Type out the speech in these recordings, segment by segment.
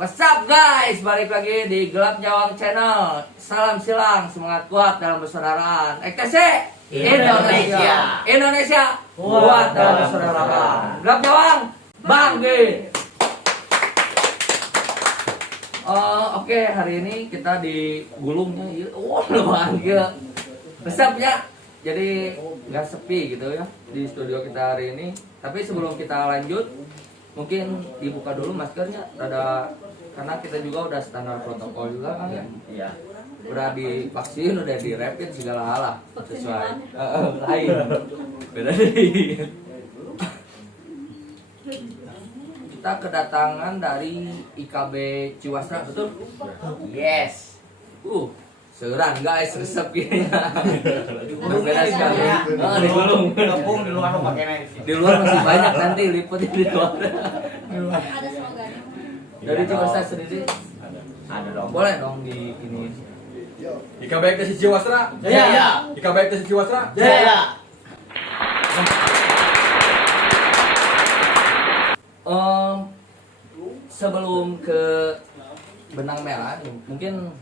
What's up guys, balik lagi di Gelap Nyawang Channel. Salam silang, semangat kuat dalam persaudaraan. EKTC Indonesia. Indonesia kuat dalam persaudaraan. Gelap Nyawang bangkit. Oke, hari ini kita di gulungnya. Wah, lumayan gila. Resepnya jadi nggak sepi gitu ya di studio kita hari ini. Tapi sebelum kita lanjut, mungkin dibuka dulu maskernya, karena kita juga udah standar protokol juga kan ya. Iya. Udah divaksin, udah di rapid segala hal lah sesuai. Lain. Beda deh. Kita kedatangan dari IKB Ciwastra, betul? Yes. Seran guys, resep gini. Berbeda sekali. Di gulung. Kampung di luar lo pakai nasi. Di luar masih banyak nanti liputnya di luar. Ada slogannya. Dari Ciwastra sendiri Ada dong. boleh dong di ini. IKB Ekstasi Ciwastra. Jaya. IKB Ekstasi Ciwastra. Jaya. Sebelum ke benang merah, mungkin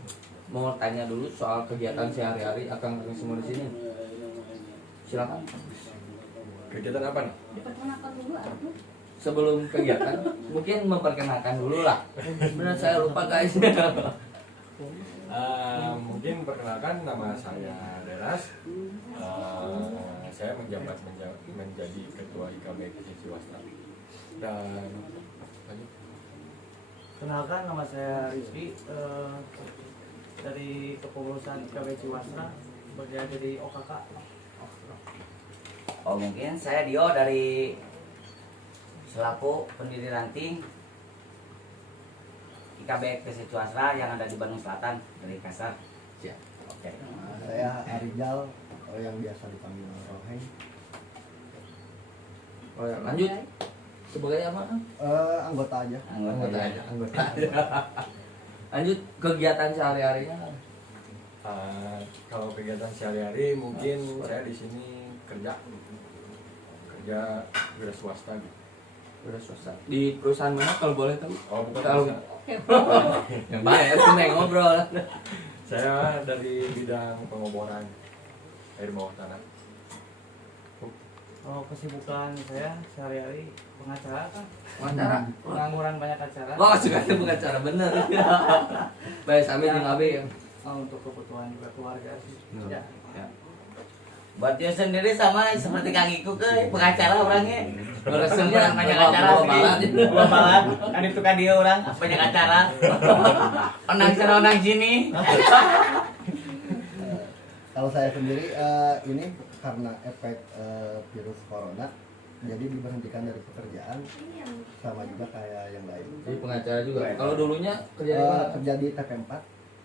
mau tanya dulu soal kegiatan sehari-hari Akang semua di sini. Silakan. Kegiatan apa nih? Diperkenalkan dulu aku. Sebelum kegiatan, mungkin memperkenalkan dulu lah. Benar saya lupa guys. Mungkin perkenalkan, nama saya Deras. Saya menjabat menjadi ketua IKB Ekstasi Ciwastra. Dan Kenalkan, nama saya Rizky, dari kepengurusan IKB Ciwastra, bagian dari OKK. Oh, mungkin saya Dio dari selaku pendiri ranting IKB Ekstasi Ciwastra yang ada di Bandung Selatan dari Kasar. Ya. Oke. Saya Arijal, yang biasa dipanggil Roheng. Oh ya, lanjut. Sebagai apa? Anggota aja. Anggota aja. Lanjut kegiatan sehari-harinya. kalau kegiatan sehari-hari mungkin saya di sini kerja wira swasta gitu. Udah swasta. Di perusahaan mana kalau boleh tahu? Oh, bukan Tahu. bisa. Yang banyak sih ngobrol. Saya dari bidang pengoboran air bawah tanah. Oh, kesibukan saya sehari-hari pengacara kan, Wawancara. pengangguran banyak acara. Oh, sukanya bukan cara bener. Baik, Sami jeung Abi yang Untuk kebutuhan juga keluarga sih. Ya. Ya. Buat dia sendiri sama seperti Kang Iku ke pengacara orangnya. resepnya Banyak acara sih. Dua malam. Kan itu kan dia orang banyak acara. Onang sana onang sini. Kalau saya sendiri ini karena efek virus corona, jadi diberhentikan dari pekerjaan, sama juga kayak yang lain. Jadi pengacara juga. Kalau dulunya kerja di mana? Kerja di TP4,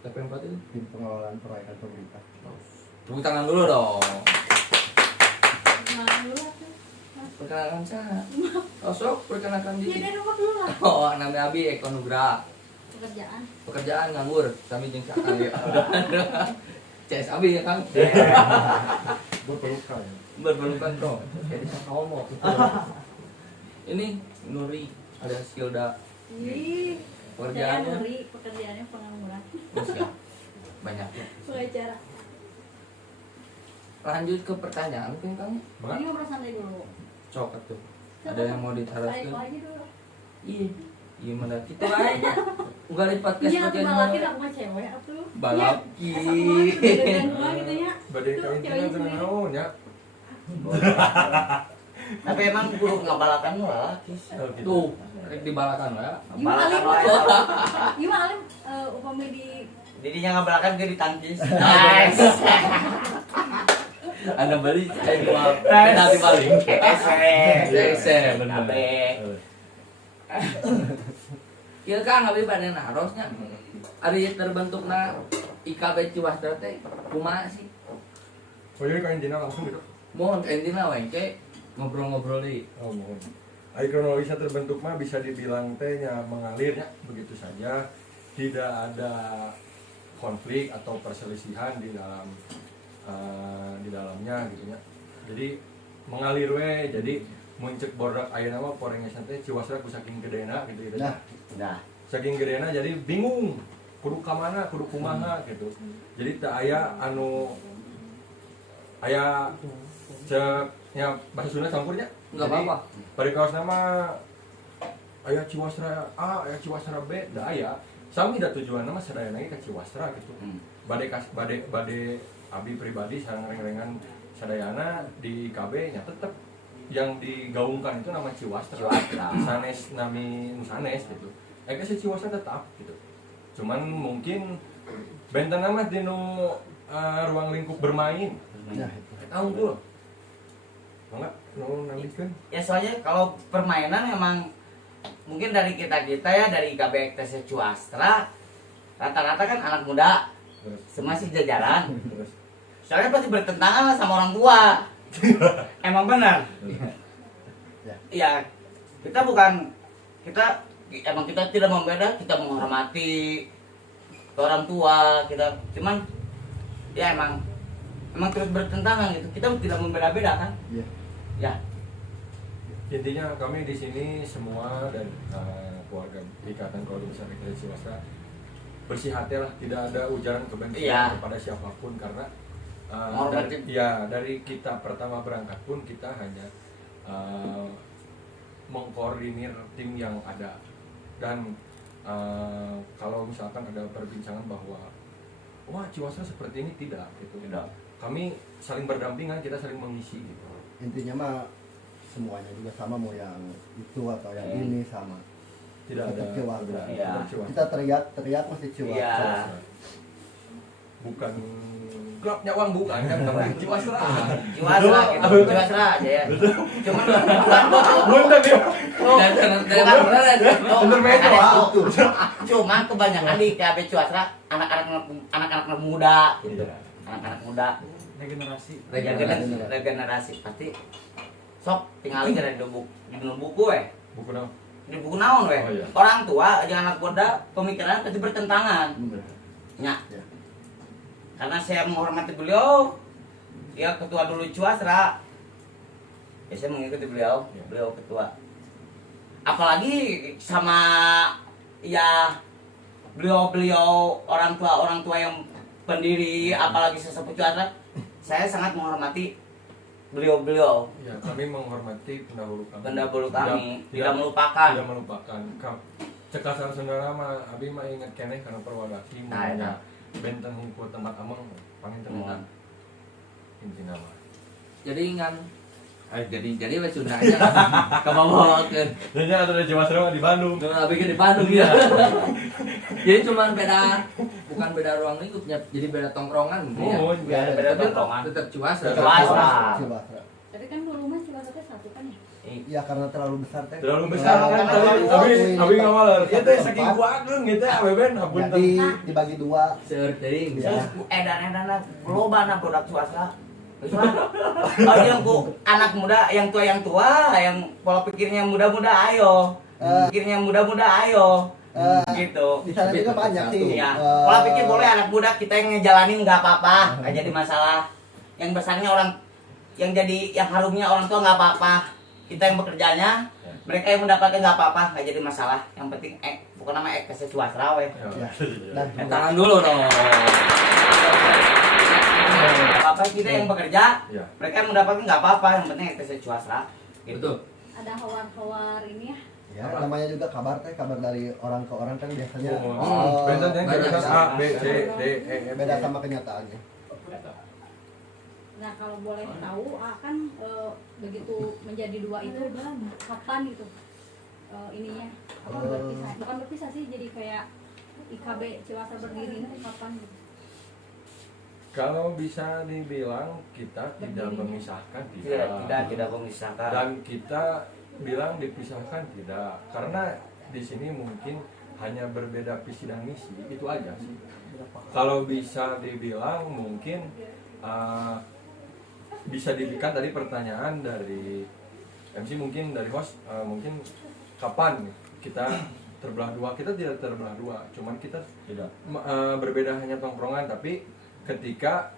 TP4 itu. tim pengelolaan proyekan pemerintah. Tepuk tangan dulu dong. Perkenalan dulu aku. Perkenalkan saya. Oh, sok perkenalkan Iya, diri. dari nomor dulu lah. Oh, namanya Abi Eko Nugra. Pekerjaan. Pekerjaan nganggur, kami jeung Sakang ya. CS Abi ya, Kang. Berpelukan. Berpelukan dong. Jadi saya ngomong. Ini Nuri, ada Skilda. Ih, saya Pekerjaannya Nuri, pekerjaannya pengangguran. Masih banyak. Pengacara. Lanjut ke pertanyaan mungkin Kang. Bang, Ini ngobrol santai dulu. Cok tuh. Ada yang mau Tarik ditaraskeun? aja dulu. Iya. Iya mana kita aja. Enggak di podcast Iya, aku podcast. balaki aku mah cewek atuh. Balaki. Iya, asa kumaha gitu, dengan kumaha gitu ya. badai Tuh, kain ceweknya tenang sendiri. tenang ya. Tapi emang guru ngabalakan lu laki. Oh, gitu. Tuh, rek dibalakan ya. Gimana Balakan Alim? wae. Gimana Alim upami di Didinya ngabalakan ke ditangkis. Nice. Anda beli saya jual. Penalti paling. Ese, bener. Ieu Kang abi bade narosnya. Ari terbentukna IKB Ciwastra teh kumaha sih? Oh, jadi kain dina langsung gitu. Mohon endina we ke ngobrol-ngobrol deui. Oh, mohon. Air kronologisnya terbentuk mah bisa dibilang tehnya mengalirnya begitu saja, tidak ada konflik atau perselisihan di dalamnya gitu ya. Jadi mengalir we, jadi muncul bordak ayeuna mah porengnya teh Ciwastra ku saking gedena gitu ya. Nah. Nah, saking gedena jadi bingung kudu kamana kudu kumaha gitu jadi tak aya anu aya ceknya bahasa Sunda campurnya Nggak apa-apa. pada kaos nama aya Ciwastra A aya Ciwastra B da aya sami da tujuan nama sadaya lagi ke Ciwastra gitu bade abi pribadi sareng reng-rengan sadayana di IKB nya tetep yang digaungkan itu nama Ciwastra sanes nami sanes gitu si Ciwastra tetap gitu cuman mungkin benten nama di ruang lingkup bermain Nah, tahu tuh enggak nambihkan Ya soalnya kalau permainan memang mungkin dari kita ya dari IKB TC Ciwastra rata-rata kan anak muda terus semua sih jajaran. terus Soalnya pasti bertentangan lah sama orang tua. Emang benar. Iya, kita emang kita tidak membeda, kita menghormati orang tua, kita cuman ya emang terus bertentangan gitu. Kita tidak membeda-beda kan? iya. Ya, intinya kami di sini semua dan keluarga Ikatan Keluarga Besar Rekreasi Ciwastra bersih hati lah, tidak ada ujaran kebencian Iya. kepada siapapun karena Menghormati. dari kita pertama berangkat pun kita hanya mengkoordinir tim yang ada dan kalau misalkan ada perbincangan bahwa wah Ciwastra seperti ini tidak gitu. Tidak. Kami saling berdampingan, kita saling mengisi gitu. Intinya mah semuanya juga sama, mau yang itu atau yang ini sama. Tidak ada Tetap Ciwastra. perbedaan. Iya. Tetap Ciwastra. Kita teriak masih Ciwastra. Iya. Bukan klub nyawang bukan kan tapi Ciwastra. Ciwastra gitu, Ciwastra aja ya. Cuman bukan kok. Bener dia. Bener Metro. Cuman kebanyakan di IKB Ciwastra anak-anak muda gitu. Anak-anak muda regenerasi. regenerasi pasti sok tinggal aja di buku Buku naon? di buku naon Oh, iya. orang tua aja anak muda pemikiran pasti bertentangan ya Ya. karena saya menghormati beliau dia ketua dulu Ciwastra ya saya mengikuti beliau Ya. beliau ketua apalagi sama ya beliau orang tua yang pendiri apalagi sesepuh Ciwastra saya sangat menghormati beliau Ya, kami menghormati pendahulu kami. tidak melupakan Tidak melupakan. Cekasar saudara mah abi mah inget keneh karena perwadasi Nah, namanya benten hungkul tempat ameng pangintenan. Intina mah. Jadi ngan jadi wes Sunda aja ke bawah ke Jadi ada di Ciwastra di Bandung. abi ke di Bandung ya. Jadi cuman bukan beda ruang lingkupnya, jadi beda tongkrongan mungkin ya. Oh, ya, iya. beda Tapi tongkrongan. tetap Ciwastra. Ciwastra. Ciwastra. Tapi kan dulu mah Ciwastra satu kan ya. Ya karena terlalu besar teh. Terlalu besar kan Terlalu abi ngawal. Ieu teh saking kuatkeun gitu abeben hapunten. Jadi dibagi dua. Seuring. Ya. Edan loba na produk Ciwastra. Oh, yang anak muda, yang tua, yang pola pikirnya muda-muda ayo. Pikirnya muda-muda ayo. Gitu. Di sana juga banyak sih. Iya. Pola pikir boleh anak muda kita yang ngejalanin nggak apa-apa, nggak jadi masalah. Yang besarnya yang harumnya orang tua nggak apa-apa. Kita yang bekerjanya, mereka yang mendapatkan nggak apa-apa, nggak jadi masalah. Yang penting bukan nama ekses Ciwastra weh. Ya. Dan Tangan dulu dong. Apa kita yang bekerja, Ya. mereka yang mendapatkan nggak apa-apa. Yang penting ekses Ciwastra. Gitu. Betul. Ada hawar-hawar ini ya. ya namanya juga kabar teh, kabar dari orang ke orang kan biasanya Benten yang banyak kira sih. A, B, C, D, E, F. beda sama kenyataannya. Nah kalau boleh tahu kan begitu menjadi dua itu kapan gitu ininya apa berpisah bukan berpisah sih jadi kayak IKB Ciwastra berdiri itu kapan gitu. Kalau bisa dibilang kita tidak memisahkan Tidak memisahkan. dan kita bilang dipisahkan tidak karena di sini mungkin hanya berbeda visi dan misi itu aja sih. Kalau bisa dibilang mungkin bisa diberikan tadi pertanyaan dari MC mungkin dari host mungkin kapan kita terbelah dua, kita tidak terbelah dua, cuman kita tidak berbeda hanya tongkrongan tapi ketika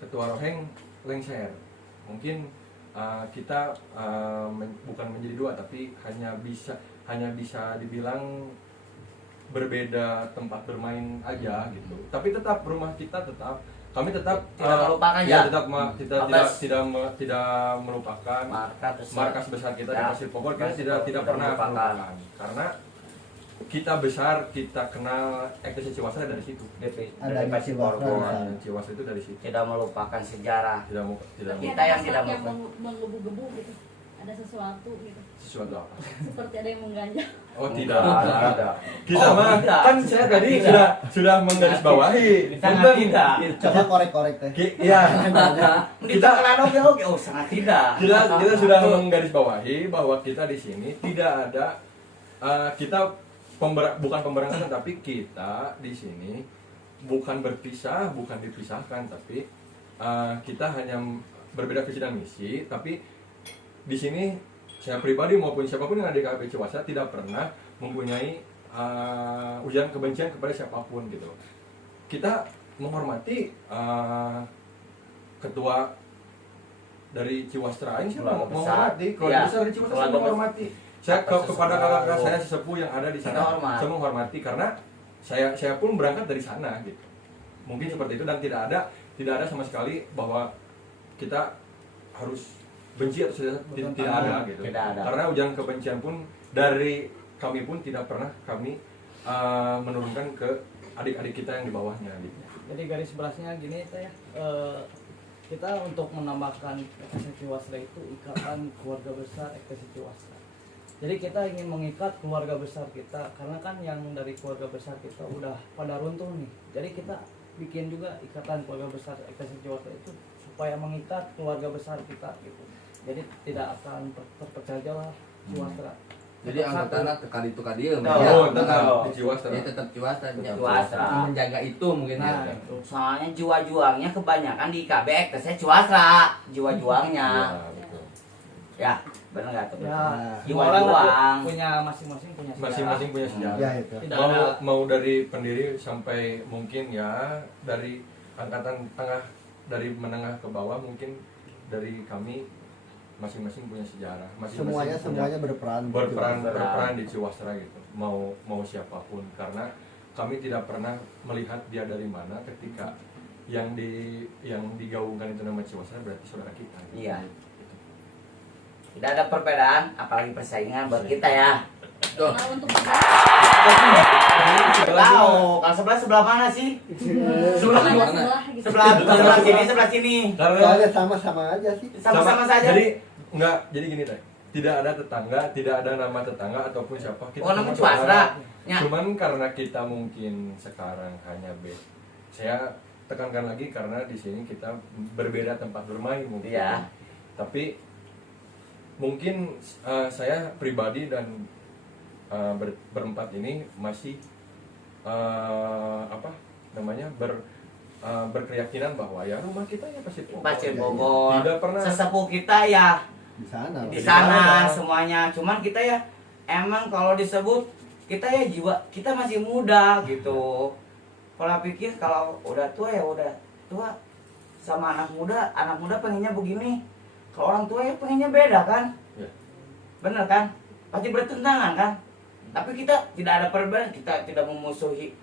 ketua roheng lengser mungkin kita bukan menjadi dua, tapi hanya bisa dibilang berbeda tempat bermain aja gitu. Tapi tetap rumah kita kami tetap Tidak melupakan ya, ya? tetap tidak melupakan markas besar kita di Ya. Pasir Bogor. Kita Tidak tidak pernah melupakan. melupakan karena kita besar, kita kenal ekstasi Ciwasra dari situ. Dari Adanya Pasir Ciwasra. Bogor. Dan Ciwasra itu dari situ. Tidak melupakan sejarah. Tidak Tapi Kita ada yang hasrat tidak yang mau- menggebu-gebu gitu, ada sesuatu gitu, sesuatu apa? seperti ada yang mengganjal. Oh tidak. Tidak. Kita Oh, mah tidak. kan saya tadi Tidak. sudah menggarisbawahi. Sangat tidak. Coba korek-korek teh. Iya. Kita kenal oke. Oh, sangat tidak. Kita sudah menggarisbawahi bahwa kita di sini tidak ada kita bukan pemberantasan, tapi kita di sini bukan berpisah, bukan dipisahkan, tapi kita hanya berbeda visi dan misi. Tapi di sini saya pribadi maupun siapapun yang ada di KP Ciwasra tidak pernah mempunyai ujaran kebencian kepada siapapun gitu. Kita menghormati ketua dari Ciwasra ini, siapa Keluarga besar. menghormati keluarga Ya, besar dari Ciwasra, saya keluarga menghormati. Saya Atas kepada sesuatu. kakak saya sesepuh yang ada di sana, Kita hormat. saya menghormati karena saya pun berangkat dari sana gitu. Mungkin seperti itu, dan tidak ada sama sekali bahwa kita harus benci atau tidak ada gitu. Tidak ada. Karena ujaran kebencian pun dari kami pun tidak pernah kami menurunkan ke adik-adik kita yang di bawahnya gitu. Jadi garis berasnya gini teh ya, kita untuk menambahkan ekstasi Ciwasra itu ikatan keluarga besar ekstasi Ciwasra. Jadi kita ingin mengikat keluarga besar kita, karena kan yang dari keluarga besar kita udah pada runtuh nih. Jadi kita bikin juga ikatan keluarga besar ekstasi Ciwasra itu supaya mengikat keluarga besar kita gitu. Jadi tidak akan terpecah belah Ciwasra. Jadi anggotana tekan itu ka dieu. Tahu. Oh, tetap Tahu. di Ciwasra. Ya tetap Ciwasra. Ciwasra. Menjaga itu mungkin Nah, ya. itu. Soalnya jiwa juangnya kebanyakan di IKB ekstasi Ciwasra. Jiwa juangnya. Ya, betul. Ya, benar nggak tuh? Ya, Jiwa orang juang. punya masing-masing punya sejarah. Masing-masing punya sejarah. Ya itu. Tidak mau ada. mau dari pendiri sampai mungkin ya dari angkatan tengah, dari menengah ke bawah, mungkin dari kami masing-masing punya sejarah, masing-masing Semuanya berperan. berperan di Ciwasra gitu, mau siapapun, karena kami tidak pernah melihat dia dari mana. Ketika yang digaungkan itu nama Ciwasra, berarti saudara kita gitu. Iya. Tidak ada perbedaan, apalagi persaingan buat kita ya. Tuh. Nah, untuk Tahu, kalau sebelah mana sih? Sebelah sebelah mana? gitu. Sebelah sini. Karena Soalnya sama-sama aja sih. Sama-sama saja. jadi gini teh, tidak ada tetangga, tidak ada nama tetangga ataupun siapa, kita Oh, nama semua Ciwasra. saudara. Ya. Cuman karena kita mungkin sekarang hanya saya tekankan lagi, karena di sini kita berbeda tempat bermain mungkin. Iya. Tapi mungkin saya pribadi dan berempat ini masih berkeyakinan bahwa ya rumah kita ya Pasir Bogor. Pasir Bogor. Tidak pernah Sesepuh kita ya Di sana. di sana semuanya. Cuman kita ya emang kalau disebut kita ya jiwa kita masih muda gitu. Kalau pikir kalau udah tua ya udah tua, sama anak muda pengennya begini. Kalau orang tua ya pengennya beda kan? Ya. Bener kan? Pasti bertentangan kan? Tapi kita tidak ada perbedaan, kita tidak memusuhi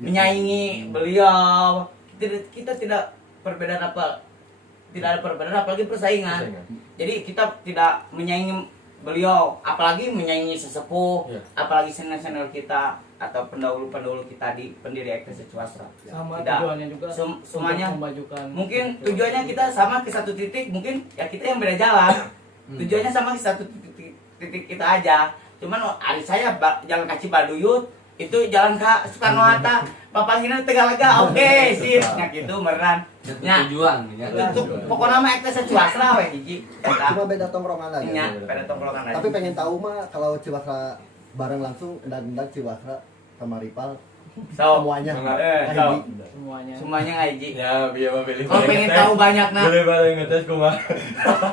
menyaingi beliau. Kita tidak perbedaan tidak ada perbedaan apalagi persaingan. Jadi kita tidak menyaingi beliau, apalagi menyaingi sesepuh, Ya. apalagi senior-senior kita atau pendahulu-pendahulu kita di pendiri ekstasi Ciwasra. Sama Tidak. tujuannya juga Semuanya untuk memajukan. mungkin tujuannya kita sama ke satu titik, mungkin ya kita yang beda jalan. Tujuannya sama ke satu titik kita aja. Cuman adik saya jalan ke Cibaduyut, itu jalan ke Soekarno Hatta, papangina Tegalaga, oke sih, nya gitu beneran. Nya, Tujuan ya. untuk pokoknya mah ektes Ciwasra we hiji. Eta. Cuma beda tongkrongan aja. Nya, pada tongkrongan aja. Tapi pengen tahu mah kalau Ciwasra bareng langsung dan Ciwasra sama Ripal So, semuanya. so, Semuanya. semuanya ngaji. Ya, biar mah pilih. Kalau pengen tahu banyak nah. Boleh bareng ngetes kumaha.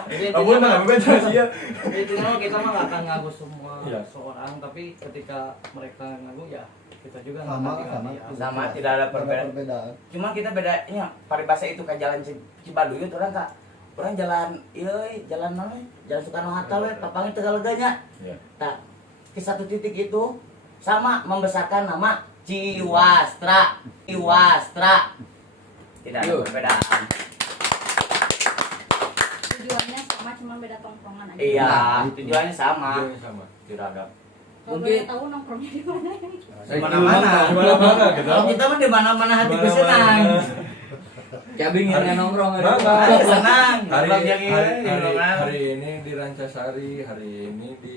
Jadi Ampun mah beda sih ya. intinya kita mah nggak akan ngaku semua Iya. seorang, tapi ketika mereka ngaku ya kita juga nggak Sama, akan diganti ya. Sama, tidak ada perbedaan. perbedaan. Cuma kita bedanya paribasa itu ke jalan Cibaduyut orang kak orang jalan jalan mana jalan Soekarno Hatta we papangnya Tegaleganya Iya. tak ke satu titik itu sama membesarkan nama Ciwastra tidak ada Yuk. perbedaan. Tujuannya sama, cuma beda tongkrongan aja. Iya, tujuannya sama. Tujuannya sama. Tidak ada. Kalau Mungkin- boleh tahu nongkrongnya di mana? Di mana-mana. Di mana-mana gitu. Kalau kita mah di mana-mana hati Di mana-mana. senang. Cabing yang nongkrong ada. Bangga. Senang. Hari, Nongkrong yang ini, hari, hari, nongkrong. hari ini di Rancasari, hari ini di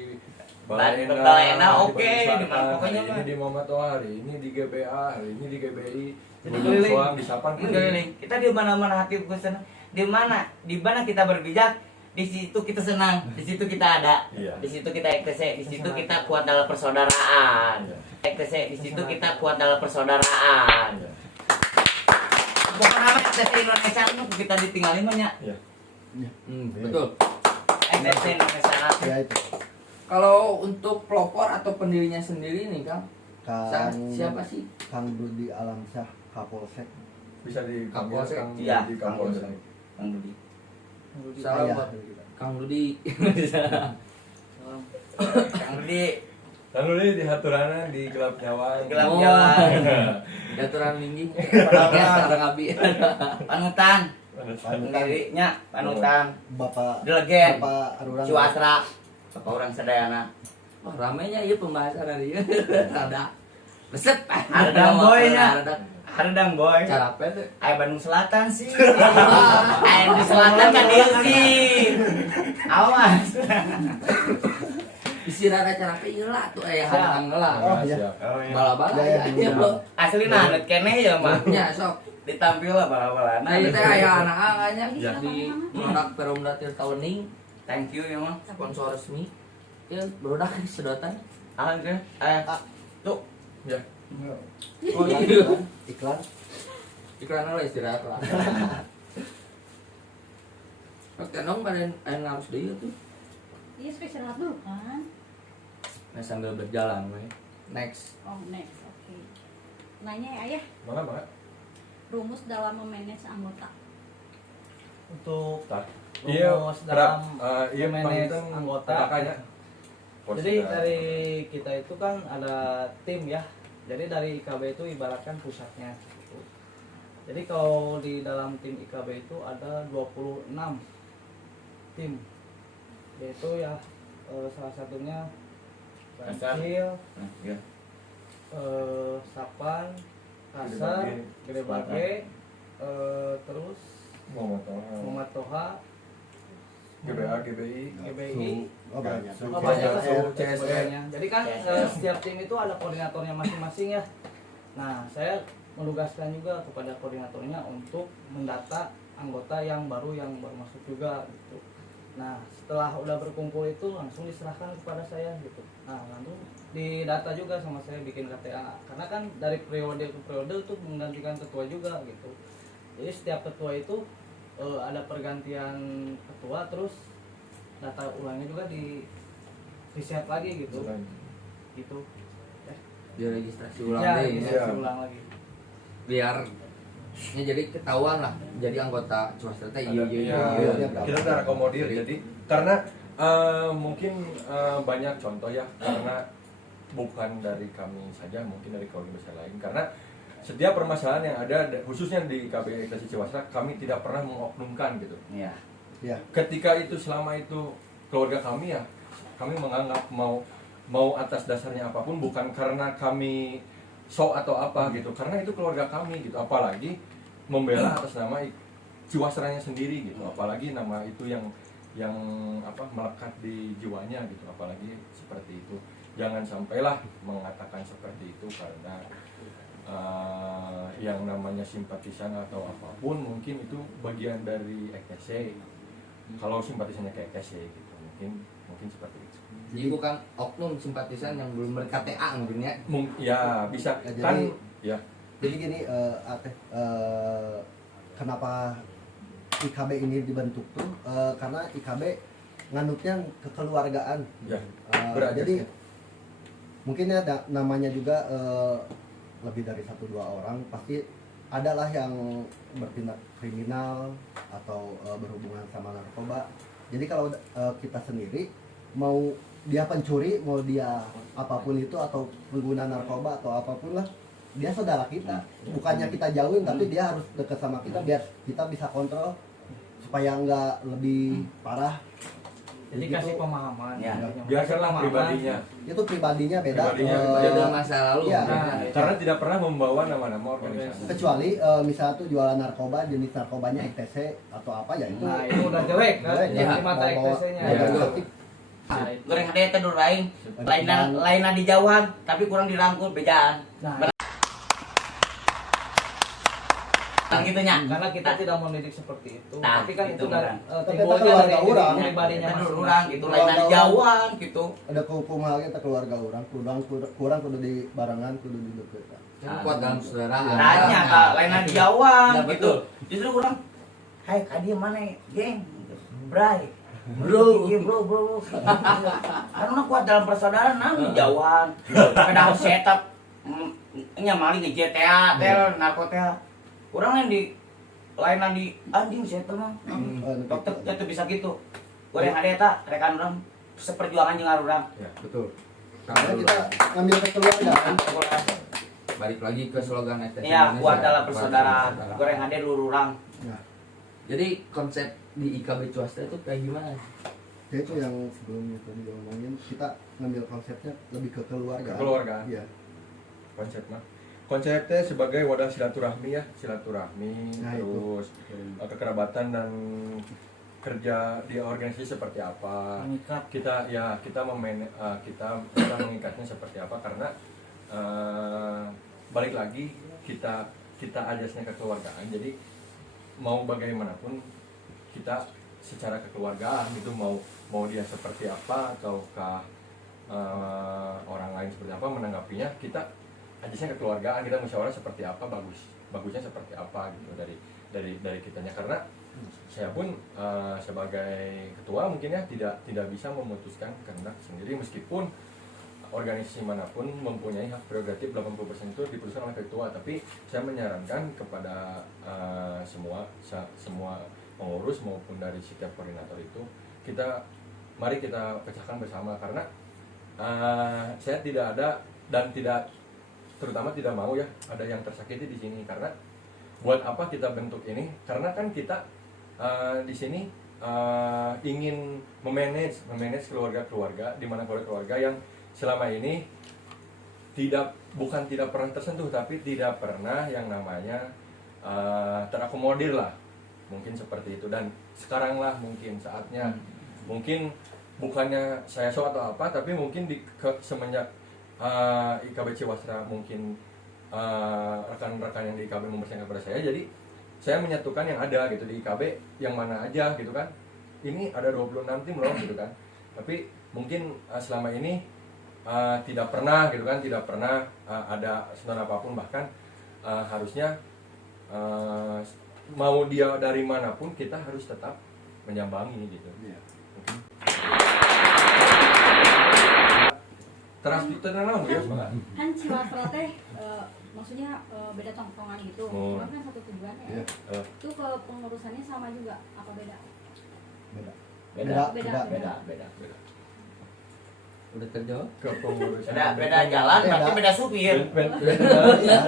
Balena, Balena, oke, di mana pokoknya hari ini mah. di Momatoa, hari ini di GBA, hari ini di GBI, Jadi Gunung keliling. Soang, di Sapan Keliling. Kita di mana-mana hati senang. Di mana kita berpijak, di situ kita senang, di situ kita ada, Iya. di situ kita ektese, di situ kita kuat dalam persaudaraan. Iya. Ektese, di situ kita kuat dalam persaudaraan. Iya. Pokoknya nama ektese Indonesia itu kita ditinggalin banyak. Iya. Betul. Ektese Indonesia. Ya itu. Kalau untuk pelopor atau pendirinya sendiri nih Kang, siapa sih? Kang Budi Alamsyah Kapolsek. Bisa di Kapolsek. Kang Iya, di Kang Kapolsek. Kang Budi. Salam Ayah. buat Kang Rudi. Kang Budi. Lalu nih di Haturana di Gelap Nyawa. Gelap Oh. Nyawa. Daturan tinggi. Panutan. Ada ngabi. Panutan. Pendirinya panutan. Bapak Delegen. Bapak Arurang. Ciwastra. Bapak orang Sedayana. Wah, ramenya ieu pembahasan hari ieu. Ada. Resep. Ada boynya. Ada Haredang boy. cara apa tuh? Aya Bandung Selatan sih. Aya di selatan kan dia sih. Awas. Istirahat cara apa ieu lah tuh aya hang lah. Oh iya. Siap. Bala-bala Ya, ya, ya. ya. Asli nah net keneh ya mah. Nya sok. Ditampil lah bala-bala. Nah, itu aya anak-anaknya Ya. di produk Perumda Tirtawening, Thank you ya mah. sponsor resmi. Ya, berudak sedotan. Ah ge. Tuh. Ya. Oh iya. Iklan. Iklan lah istirahat lah. Oke, dong pada harus deui tuh. Iya, spesial dulu kan. Nah, sambil berjalan we. Next. Oh, next. Oke. Nanya ya, Ayah, Mana banget? rumus dalam memanage anggota. Untuk Tak. Iya, rumus dalam iya memanage pangitan anggota. kakaknya. Jadi dari kita itu kan ada tim ya. Jadi dari IKB itu ibaratkan pusatnya. Gitu. Jadi kalau di dalam tim IKB itu ada 26 tim. Yaitu ya salah satunya Kasar. Kecil, Nah, ya. Sapan, Kasar, Gede Gede Bage, terus Muhammad Toha, GBA, GBI, GBI. Oh banyak. Su- Oh, banyak lah. Su- Dan CSR. sebagainya. Jadi kan CSR. setiap tim itu ada koordinatornya masing-masing ya. Nah, saya menugaskan juga kepada koordinatornya untuk mendata anggota yang baru masuk juga gitu. Nah, setelah udah berkumpul itu langsung diserahkan kepada saya gitu. Nah, langsung didata juga sama saya bikin KTA. Karena kan dari periode ke periode itu menggantikan ketua juga gitu. Jadi setiap ketua itu ada pergantian ketua, terus data ulangnya juga di reset lagi gitu. Gitu. Diregistrasi ulang Ya, deh registrasi ya. ulang lagi. biar ya jadi ketahuan lah jadi anggota Cuastra teh iya iya Iya, iya. kita udah akomodir jadi karena mungkin banyak contoh ya karena bukan dari kami saja mungkin dari keluarga besar lain karena setiap permasalahan yang ada khususnya di KB Ekstasi Ciwastra kami tidak pernah mengoknumkan gitu. Iya. Ya. Ketika itu selama itu keluarga kami ya kami menganggap mau atas dasarnya apapun bukan karena kami sok atau apa gitu karena itu keluarga kami gitu apalagi membela atas nama Ciwastranya sendiri gitu apalagi nama itu yang apa melekat di jiwanya gitu apalagi seperti itu jangan sampailah mengatakan seperti itu karena yang namanya simpatisan atau apapun mungkin itu bagian dari EKC kalau simpatisannya ke EKC gitu mungkin seperti itu. Jadi bukan oknum simpatisan yang belum ber-KTA mungkin ya. Ya bisa Ya, kan jadi- ya Jadi gini, kenapa IKB ini dibentuk tuh? Karena IKB nganutnya kekeluargaan. ya Eh, Berajas, jadi ya. mungkin ya namanya juga lebih dari 1-2 orang pasti adalah yang bertindak kriminal atau berhubungan sama narkoba. Jadi kalau kita sendiri mau dia pencuri, mau dia apapun itu atau pengguna narkoba atau apapun lah, dia saudara kita. Bukannya kita jauhin, tapi dia harus dekat sama kita biar kita bisa kontrol supaya nggak lebih parah. Jadi Gitu. kasih pemahaman. Ya. Biasalah pribadinya. Itu pribadinya beda. Pribadinya Beda masa lalu. Iya. Nah, Karena tidak pernah membawa nama-nama organisasi. Kecuali misalnya tuh jualan narkoba, jenis narkobanya ETC atau apa ya itu. Nah, itu udah jelek kan? Jelek, Jadi ya. mata XTC-nya. Ya. Goreng hade teh dulu lain di jauhan tapi kurang dirangkul bejaan. Nah, Gitunya. karena kita tidak mendidik seperti itu. Nah, tapi kan itu itu dari kan. Tapi timbulnya kita keluarga dari orang. pribadinya Kita dulu masing-masing. orang gitu lain di jauhan gitu. Ada kumaha kita keluarga orang, kurang kudu di barengan, kudu di deket. Kan kuat dalam saudaraan. Tanya kak lain di jauhan Ya, gitu. betul. Justru orang, hai kadi mana geng, bray. Bro, iya bro. Karena kuat dalam persaudaraan, di jauhan. Kadang setup, nya maling di GTA, tel, narkotika. Orang lain di anjing setup mah. Dokter itu bisa gitu. Goreng hade eta rekan orang seperjuangan jeung orang. Ya. Betul. Karena kita ngambil kekeluargaan. Balik lagi ke slogan ETS Ya, Indonesia. kuat dalam persaudaraan. Persaudaraan. Goreng hade luru orang. Nah, Jadi konsep di IKB swasta itu kayak gimana? ya itu yang sebelumnya tadi ngomongin, kita ngambil konsepnya lebih ke keluargaan. Kekeluargaan. Iya. Konsepnya sebagai wadah silaturahmi ya, silaturahmi, Nah, terus kekerabatan dan kerja di organisasi seperti apa. Mengikat. Kita mengikatnya seperti apa karena balik lagi kita ajasnya kekeluargaan. Jadi mau bagaimanapun kita secara kekeluargaan gitu mau dia seperti apa ataukah orang lain seperti apa menanggapinya, kita ajasnya kekeluargaan, kita musyawarah seperti apa, bagusnya seperti apa gitu dari kitanya. Karena saya pun sebagai ketua mungkin ya tidak bisa memutuskan kehendak sendiri, meskipun organisasi manapun mempunyai hak prerogatif 80% itu diputuskan oleh ketua, tapi saya menyarankan kepada semua pengurus maupun dari setiap koordinator itu, mari kita pecahkan bersama. Karena saya tidak ada dan terutama tidak mau ya ada yang tersakiti di sini. Karena buat apa kita bentuk ini? Karena kan kita di sini ingin memanage keluarga-keluarga, di mana keluarga yang selama ini bukan tidak pernah tersentuh, tapi tidak pernah yang namanya terakomodir lah, mungkin seperti itu. Dan sekarang lah mungkin saatnya, mungkin bukannya saya so atau apa, tapi mungkin semenjak IKB Ciwastra mungkin rekan-rekan yang di IKB membersihkan kepada saya, jadi saya menyatukan yang ada gitu di IKB yang mana aja gitu kan. Ini ada 26 tim loh gitu kan, tapi mungkin selama ini tidak pernah gitu kan, tidak pernah ada sentuhan apapun. Bahkan harusnya mau dia dari manapun kita harus tetap menyambangi gitu. Mungkin teras itu naon ya, Pak? Kan Ciwastra teh maksudnya beda tongkrongan gitu. Oh. Cuma kan satu tujuan ya. Iya. Itu ke pengurusannya sama juga apa beda? Beda. Udah terjawab? Ke pengurusan. Beda jalan berarti beda supir. Beda.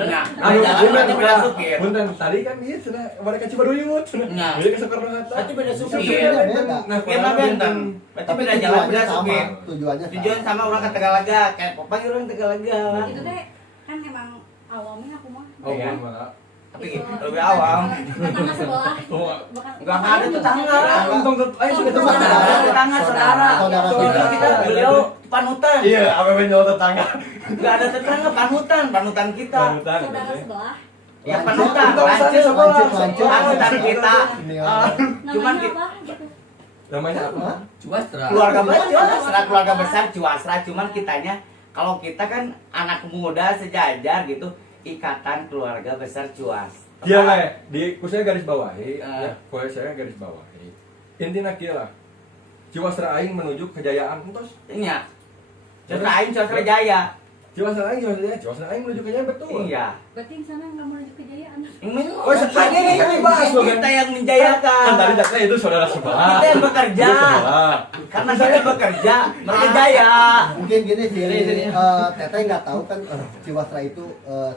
Nah, Anu, beda jalan berarti beda supir. Punten tadi kan iya cenah mereka Cibaduyut. Nah. Jadi ke Soekarno Hatta. Berarti beda supir. Beda. Nah, Iya mah benten. Berarti beda jalan beda supir. Tujuannya Tujuan sama orang ke Tegalaga, kayak Popang orang Tegalaga. Itu teh kan emang awalnya aku mah. Oh, Iya. Mbak. Tapi Itu, lebih awam. Tetangga sebelah. Oh, Bukan Enggak ada tetangga. untung ayo sudah Tetangga saudara. Saudara. Itu kita beliau panutan. Iya, apa nyawa tetangga. Enggak ada tetangga panutan kita. Panutan. saudara sebelah. Ya panutan, Lancip, lancip, panutan kita. Cuman Namanya apa gitu? Namanya apa? Ciwastra. Keluarga besar Ciwastra, cuman kitanya kalau kita kan anak muda sejajar gitu, Ikatan Keluarga Besar Ciwastra. Iya lah, di saya garis bawahi, Ah. ya, saya garis bawahi. Intinya kieu lah. Ciwastra aing menuju kejayaan entos. Iya. Ciwastra Aing Ciwastra Jaya. Ciwasra aing menuju ke Jaya betul. Iya. Berarti yang sana nggak menuju kejayaan. Oh, sekarang ini yang dibahas kita yang menjayakan. Kan tadi datanya itu saudara sebelah. Kita yang bekerja. Itu sebelah. Karena saya bekerja, mereka jaya. Mungkin gini sih, Teteh nggak tahu kan Ciwasra itu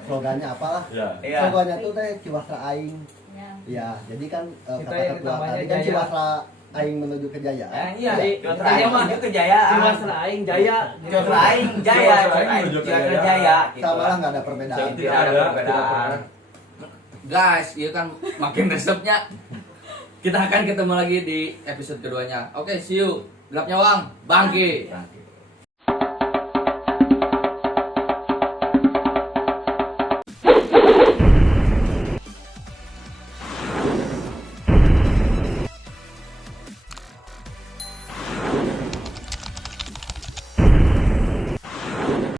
slogannya apalah. Ya. Iya. Slogannya tuh teh Ciwasra Aing. Ya. Ya, jadi kan Kita kata yang ketua namanya tadi kan Jaya. Ciwasra Aing menuju kejayaan. Iya, Ciwasra Intinya Aing mah menuju kejayaan. Ciwasra aing jaya. Ciwasra Aing jaya, Ciwasra Aing menuju Ciwasra kejayaan. jaya. gitu. Sama lah nggak ada perbedaan. Tidak ada perbedaan. Guys, iya kan makin resepnya. Kita akan ketemu lagi di episode keduanya. Oke, see you. Gelapnya Wang, bangke.